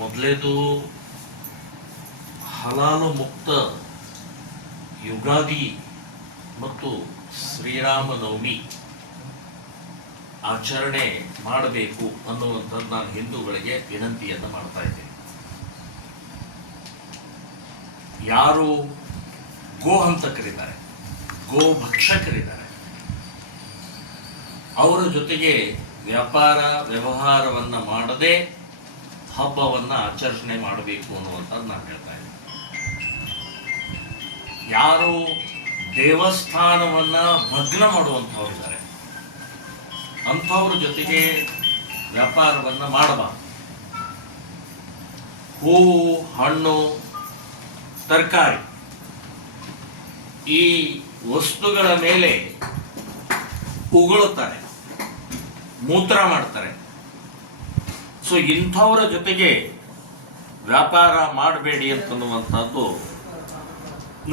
ಮೊದಲೇದು ಹಲಾಲು ಮುಕ್ತ ಯುಗಾದಿ ಮತ್ತು ಶ್ರೀರಾಮನವಮಿ ಆಚರಣೆ ಮಾಡಬೇಕು ಅನ್ನುವಂಥದ್ದು ನಾನು ಹಿಂದೂಗಳಿಗೆ ವಿನಂತಿಯನ್ನು ಮಾಡ್ತಾ ಇದ್ದೇನೆ. ಯಾರು ಗೋಹಂತಕರಿದ್ದಾರೆ, ಗೋಭಕ್ಷಕರಿದ್ದಾರೆ, ಅವರ ಜೊತೆಗೆ ವ್ಯಾಪಾರ ವ್ಯವಹಾರವನ್ನು ಮಾಡದೆ ಹಬ್ಬವನ್ನು ಆಚರಣೆ ಮಾಡಬೇಕು ಅನ್ನುವಂಥದ್ದು ನಾನು ಹೇಳ್ತಾ ಇದ್ದೀನಿ. ಯಾರು ದೇವಸ್ಥಾನವನ್ನು ಭಗ್ನ ಮಾಡುವಂಥವರಿದ್ದಾರೆ ಅಂಥವ್ರ ಜೊತೆಗೆ ವ್ಯಾಪಾರವನ್ನು ಮಾಡಬಾರ್ದು. ಹೂವು, ಹಣ್ಣು, ತರಕಾರಿ ಈ ವಸ್ತುಗಳ ಮೇಲೆ ಉಗುಳುತ್ತಾರೆ, ಮೂತ್ರ ಮಾಡ್ತಾರೆ. ಸೊ ಇಂಥವರ ಜೊತೆಗೆ ವ್ಯಾಪಾರ ಮಾಡಬೇಡಿ ಅಂತನ್ನುವಂಥದ್ದು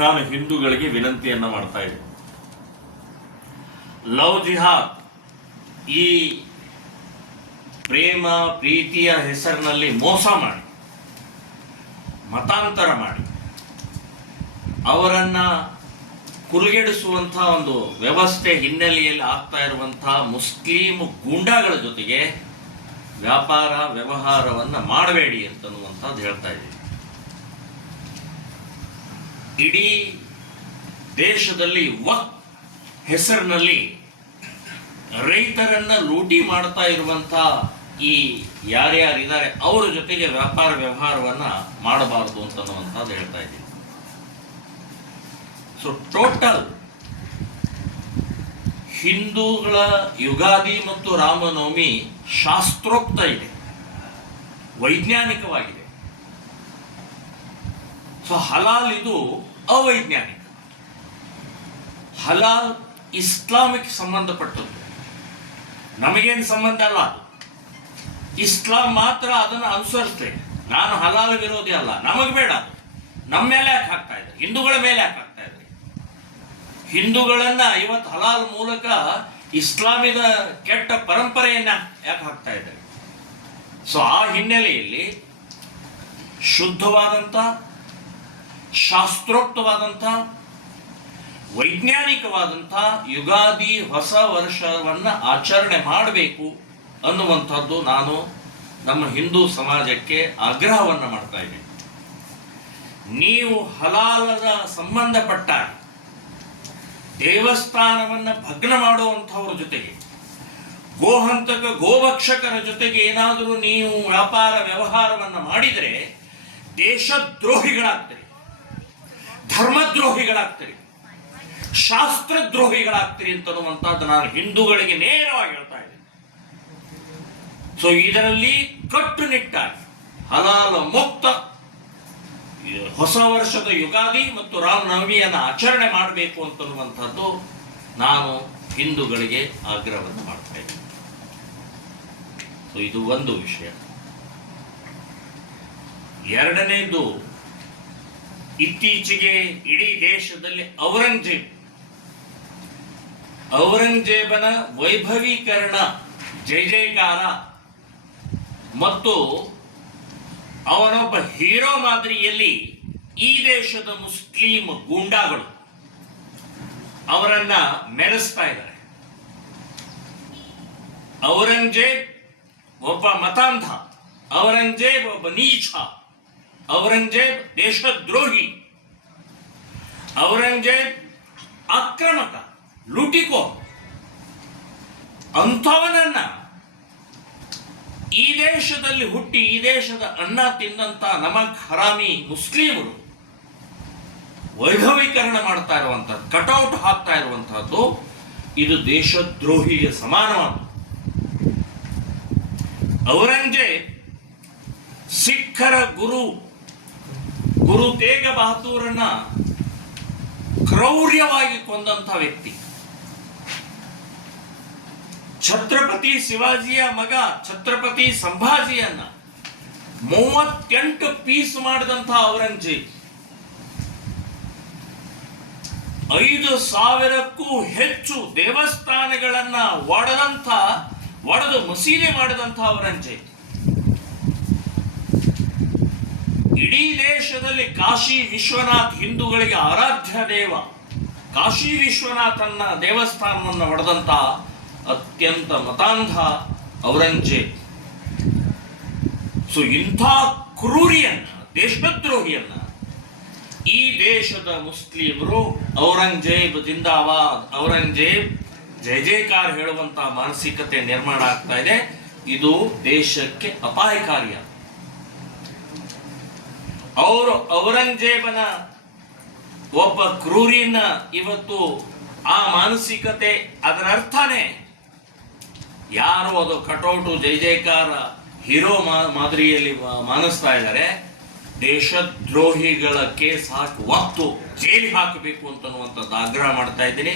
ನಾನು ಹಿಂದೂಗಳಿಗೆ ವಿನಂತಿಯನ್ನು ಮಾಡ್ತಾ ಇದ್ದೀನಿ. ಲವ್ ಜಿಹಾದ್ ಈ ಪ್ರೇಮ ಪ್ರೀತಿಯ ಹೆಸರಿನಲ್ಲಿ ಮೋಸ ಮಾಡಿ, ಮತಾಂತರ ಮಾಡಿ, ಅವರನ್ನ ಕುರುಗೆಡಿಸುವಂತಹ ಒಂದು ವ್ಯವಸ್ಥೆ ಹಿನ್ನೆಲೆಯಲ್ಲಿ ಆಗ್ತಾ ಇರುವಂತಹ ಮುಸ್ಲಿಂ ಗೂಂಡಾಗಳ ಜೊತೆಗೆ ವ್ಯಾಪಾರ ವ್ಯವಹಾರವನ್ನು ಮಾಡಬೇಡಿ ಅಂತನ್ನುವಂಥದ್ದು ಹೇಳ್ತಾ ಇದ್ದೀವಿ. ಇಡೀ ದೇಶದಲ್ಲಿ ವಕ್ಫ್ ಹೆಸರಿನಲ್ಲಿ ರೈತರನ್ನ ಲೂಟಿ ಮಾಡ್ತಾ ಇರುವಂತ ಈ ಯಾರ್ಯಾರಿದ್ದಾರೆ ಅವರ ಜೊತೆಗೆ ವ್ಯಾಪಾರ ವ್ಯವಹಾರವನ್ನ ಮಾಡಬಾರದು ಅಂತನ್ನುವಂಥದ್ದು ಹೇಳ್ತಾ ಇದ್ದೀನಿ. ಸೊ ಟೋಟಲ್ ಹಿಂದೂಗಳ ಯುಗಾದಿ ಮತ್ತು ರಾಮನವಮಿ ಶಾಸ್ತ್ರೋಕ್ತ ಇದೆ, ವೈಜ್ಞಾನಿಕವಾಗಿದೆ. ಸೊ ಹಲಾಲ್ ಇದು ಅವೈಜ್ಞಾನಿಕ. ಹಲಾಲ್ ಇಸ್ಲಾಮಿಕ್ ಸಂಬಂಧಪಟ್ಟದ್ದು, ನಮಗೇನು ಸಂಬಂಧ ಅಲ್ಲ. ಅದು ಇಸ್ಲಾಂ ಮಾತ್ರ ಅದನ್ನು ಅನುಸರಿಸ್ತೇವೆ. ನಾನು ಹಲಾಲ್ ವಿರೋಧಿ ಅಲ್ಲ, ನಮಗೆ ಬೇಡ. ಅದು ನಮ್ಮ ಮೇಲೆ ಯಾಕೆ ಹಾಕ್ತಾ ಇದ್ದಾರೆ? ಹಿಂದೂಗಳ ಮೇಲೆ ಯಾಕೆ ಹಾಕ್ತಾ ಇದ್ದಾರೆ? ಹಿಂದೂಗಳನ್ನ ಇವತ್ತು ಹಲಾಲ್ ಮೂಲಕ ಇಸ್ಲಾಮಿದ ಕೆಟ್ಟ ಪರಂಪರೆಯನ್ನ ಯಾಕೆ ಹಾಕ್ತಾ ಇದ್ದಾರೆ? ಸೊ ಆ ಹಿನ್ನೆಲೆಯಲ್ಲಿ ಶುದ್ಧವಾದಂಥ ಶಾಸ್ತ್ರೋಕ್ತವಾದಂಥ ವೈಜ್ಞಾನಿಕವಾದಂಥ ಯುಗಾದಿ ಹೊಸ ವರ್ಷವನ್ನು ಆಚರಣೆ ಮಾಡಬೇಕು ಅನ್ನುವಂಥದ್ದು ನಾನು ನಮ್ಮ ಹಿಂದೂ ಸಮಾಜಕ್ಕೆ ಆಗ್ರಹವನ್ನು ಮಾಡ್ತಾ ಇದ್ದೇನೆ. ನೀವು ಹಲಾಲದ ಸಂಬಂಧಪಟ್ಟ ದೇವಸ್ಥಾನವನ್ನು ಭಗ್ನ ಮಾಡುವಂಥವ್ರ ಜೊತೆಗೆ, ಗೋಹಂತಕ ಗೋಭಕ್ಷಕರ ಜೊತೆಗೆ ಏನಾದರೂ ನೀವು ವ್ಯಾಪಾರ ವ್ಯವಹಾರವನ್ನು ಮಾಡಿದರೆ ದೇಶದ್ರೋಹಿಗಳಾಗ್ತೀರಿ, ಧರ್ಮದ್ರೋಹಿಗಳಾಗ್ತೀರಿ, ಶಾಸ್ತ್ರದ್ರೋಹಿಗಳಾಗ್ತೀರಿ ಅಂತನ್ನುವಂಥದ್ದು ನಾನು ಹಿಂದೂಗಳಿಗೆ ನೇರವಾಗಿ ಹೇಳ್ತಾ ಇದ್ದೀನಿ. ಸೊ ಇದರಲ್ಲಿ ಕಟ್ಟುನಿಟ್ಟಾಗಿ ಹಲಾಲ ಮುಕ್ತ ಹೊಸ ವರ್ಷದ ಯುಗಾದಿ ಮತ್ತು ರಾಮನವಮಿಯನ್ನು ಆಚರಣೆ ಮಾಡಬೇಕು ಅಂತನ್ನುವಂಥದ್ದು ನಾನು ಹಿಂದೂಗಳಿಗೆ ಆಗ್ರಹವನ್ನು ಮಾಡ್ತಾ ಇದ್ದೀನಿ. ಸೊ ಇದು ಒಂದು ವಿಷಯ. ಎರಡನೇದು, ಇತ್ತೀಚೆಗೆ ಇಡೀ ದೇಶದಲ್ಲಿ ಔರಂಗಜೇಬನ ವೈಭವೀಕರಣ, ಜೈ ಜೈಕಾರ ಮತ್ತು ಅವನೊಬ್ಬ ಹೀರೋ ಮಾದರಿಯಲ್ಲಿ ಈ ದೇಶದ ಮುಸ್ಲಿಂ ಗೂಂಡಾಗಳು ಅವರನ್ನ ಮೆರೆಸ್ತಾ ಇದ್ದಾರೆ. ಔರಂಗಜೇಬ್ ಒಬ್ಬ ಮತಾಂಧ, ಔರಂಗಜೇಬ್ ಒಬ್ಬ ನೀಚ, ಔರಂಗಜೇಬ್ ದೇಶದ್ರೋಹಿ, ಔರಂಗಜೇಬ್ ಆಕ್ರಮಕ, ಲೂಟಿಕೋ. ಅಂಥವನನ್ನ ಈ ದೇಶದಲ್ಲಿ ಹುಟ್ಟಿ ಈ ದೇಶದ ಅನ್ನ ತಿಂದಂತ ನಮಕ್ ಹರಾಮಿ ಮುಸ್ಲಿಮರು ವೈಭವೀಕರಣ ಮಾಡ್ತಾ ಇರುವಂತಹದ್ದು, ಕಟೌಟ್ ಹಾಕ್ತಾ ಇರುವಂತಹದ್ದು ಇದು ದೇಶದ್ರೋಹಿಗೆ ಸಮಾನವಾದ. ಔರಂಗಜೇಬ್ ಸಿಖ್ಖರ ಗುರು ತೇಗ ಬಹದ್ದೂರನ್ನ ಕ್ರೌರ್ಯವಾಗಿ ಕೊಂದಂಥ ವ್ಯಕ್ತಿ. ಛತ್ರಪತಿ ಶಿವಾಜಿಯ ಮಗ ಛತ್ರಪತಿ ಸಂಭಾಜಿಯನ್ನ 38 ಪೀಸ್ ಮಾಡಿದಂಥ ಔರಂಗಜೇಬ್ 5,000ಕ್ಕೂ ಹೆಚ್ಚು ದೇವಸ್ಥಾನಗಳನ್ನ ಒಡೆದು ಮಸೀದಿ ಮಾಡಿದಂಥ ಔರಂಗಜೇಬ್ ಇಡೀ ದೇಶದಲ್ಲಿ ಕಾಶಿ ವಿಶ್ವನಾಥ್ ಹಿಂದೂಗಳಿಗೆ ಆರಾಧ್ಯ ದೇವ. ಕಾಶಿ ವಿಶ್ವನಾಥನ ದೇವಸ್ಥಾನವನ್ನು ಹೊಡೆದಂತ ಅತ್ಯಂತ ಮತಾಂಧ ಔರಂಗಜೇಬ್. ಸೊ ಇಂಥ ಕ್ರೂರಿಯನ್ನ, ದೇಶದ್ರೋಹಿಯನ್ನ ಈ ದೇಶದ ಮುಸ್ಲಿಮರು ಔರಂಗಜೇಬ್ ಜಿಂದಾಬಾದ್, ಔರಂಗಜೇಬ್ ಜಯ ಜಯಕಾರ ಹೇಳುವಂತ ಮಾನಸಿಕತೆ ನಿರ್ಮಾಣ ಆಗ್ತಾ ಇದೆ. ಇದು ದೇಶಕ್ಕೆ ಅಪಾಯಕಾರಿಯ. ಅವರು ಔರಂಗಜೇಬನ ಒಬ್ಬ ಕ್ರೂರಿನ ಇವತ್ತು ಆ ಮಾನಸಿಕತೆ, ಅದರ ಅರ್ಥನೇ ಯಾರು ಅದು ಕಟೌಟು ಜೈ ಜಯಕಾರ ಹೀರೋ ಮಾದರಿಯಲ್ಲಿ ಮಾನಿಸ್ತಾ ಇದ್ದಾರೆ. ದೇಶದ್ರೋಹಿಗಳ ಕೇಸ್ ಹಾಕಿ ಒತ್ತು ಜೈಲಿಗೆ ಹಾಕಬೇಕು ಅಂತನ್ನುವಂಥದ್ದು ಆಗ್ರಹ ಮಾಡ್ತಾ ಇದ್ದೀನಿ.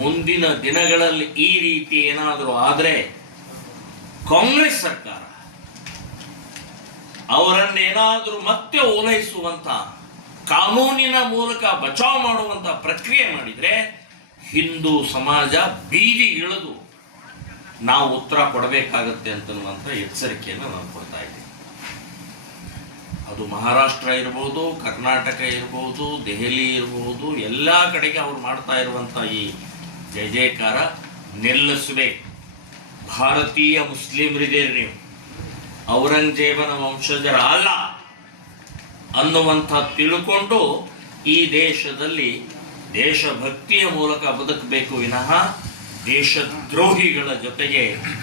ಮುಂದಿನ ದಿನಗಳಲ್ಲಿ ಈ ರೀತಿ ಏನಾದರೂ ಆದರೆ ಕಾಂಗ್ರೆಸ್ ಸರ್ಕಾರ ಅವರನ್ನೇನಾದರೂ ಮತ್ತೆ ಓಲೈಸುವಂತ, ಕಾನೂನಿನ ಮೂಲಕ ಬಚಾವ್ ಮಾಡುವಂತ ಪ್ರಕ್ರಿಯೆ ಮಾಡಿದ್ರೆ ಹಿಂದೂ ಸಮಾಜ ಬೀದಿ ಇಳಿದು ನಾವು ಉತ್ತರ ಕೊಡಬೇಕಾಗತ್ತೆ ಅಂತನ್ನುವಂಥ ಎಚ್ಚರಿಕೆಯನ್ನು ನಾನು ಕೊಡ್ತಾ ಇದ್ದೀನಿ. ಅದು ಮಹಾರಾಷ್ಟ್ರ ಇರ್ಬೋದು, ಕರ್ನಾಟಕ ಇರ್ಬೋದು, ದೆಹಲಿ ಇರ್ಬೋದು, ಎಲ್ಲ ಕಡೆಗೆ ಅವ್ರು ಮಾಡ್ತಾ ಇರುವಂಥ ಈ ಜಯ ಜಯಕಾರ ನಿಲ್ಲಿಸಬೇಕು. ಭಾರತೀಯ ಮುಸ್ಲಿಮರಿದ್ದೀರಿ ನೀವು, ಔರಂಗಜೇಬನ ವಂಶಜರ ಅಲ್ಲ ಅನ್ನುವಂಥ ತಿಳ್ಕೊಂಡು ಈ ದೇಶದಲ್ಲಿ ದೇಶಭಕ್ತಿಯ ಮೂಲಕ ಬದುಕಬೇಕು ವಿನಃ ದೇಶದ್ರೋಹಿಗಳ ಜೊತೆಗೆ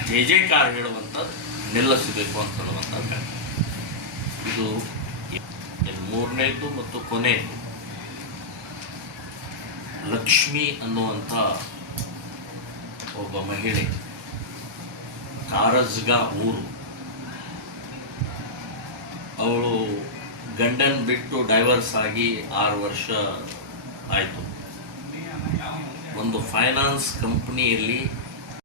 ಜಯ ಜಯಕಾರ ಹೇಳುವಂಥದ್ದು ನಿಲ್ಲಿಸಬೇಕು ಅಂತನ್ನುವಂಥದ್ದು. ಇದು ಮೂರನೇದು ಮತ್ತು ಕೊನೆಯದು. ಲಕ್ಷ್ಮಿ ಅನ್ನುವಂಥ ಒಬ್ಬ ಮಹಿಳೆ, ಕಾರಜ್ಗಾ ಊರು. ಅವಳು ಗಂಡನ್ ಬಿಟ್ಟು ಡೈವರ್ಸ್ ಆಗಿ 6 ವರ್ಷ ಆಯಿತು. ಒಂದು ಫೈನಾನ್ಸ್ ಕಂಪ್ನಿಯಲ್ಲಿ